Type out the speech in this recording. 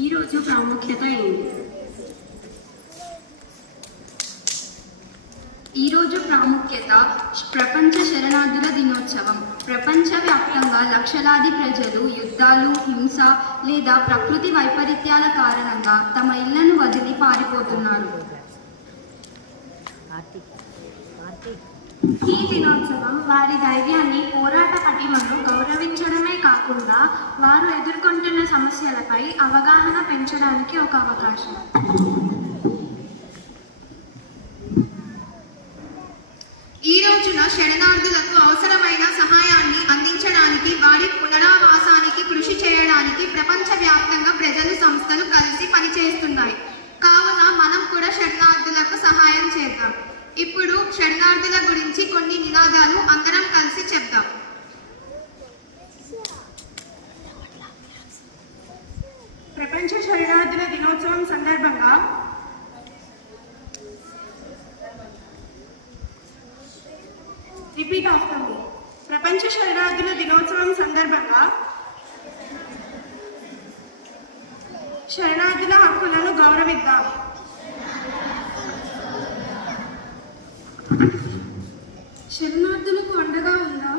ఈరోజు ప్రాముఖ్యత ఏంటి? ఈరోజు ప్రాముఖ్యత ప్రపంచ శరణార్థుల దినోత్సవం. ప్రపంచవ్యాప్తంగా లక్షలాది ప్రజలు యుద్ధాలు, హింస లేదా ప్రకృతి వైపరీత్యాల కారణంగా తమ ఇళ్లను వదిలి పారిపోతున్నారు. ఈ దినోత్సవం వారి ధైర్యాన్ని, పోరాట పటిమను గౌరవించడమే కాకుండా వారు ఎదుర్కొంటున్న సమస్యలపై అవగాహన పెంచడానికి ఒక అవకాశం. ఈ రోజున శరణార్థులకు అవసరమైన సహాయాన్ని అందించడానికి, వారి పునరావాసానికి కృషి చేయడానికి ప్రపంచవ్యాప్తంగా ప్రజలు, సంస్థలు కలిసి పనిచేస్తున్నాయి. కావున మనం కూడా శరణార్థులకు సహాయం చేద్దాం. ఇప్పుడు శరణార్థుల గురించి కొన్ని నినాదాలు అందరం కలిసి చెప్దాం. ప్రపంచ శరణార్థుల దినోత్సవం సందర్భంగా రిపీట్ ఆఫ్టర్ మీ. ప్రపంచ శరణార్థుల దినోత్సవం సందర్భంగా శరణార్థుల హక్కులను గౌరవిద్దాం. శరణార్థులకు అండగా ఉందాం.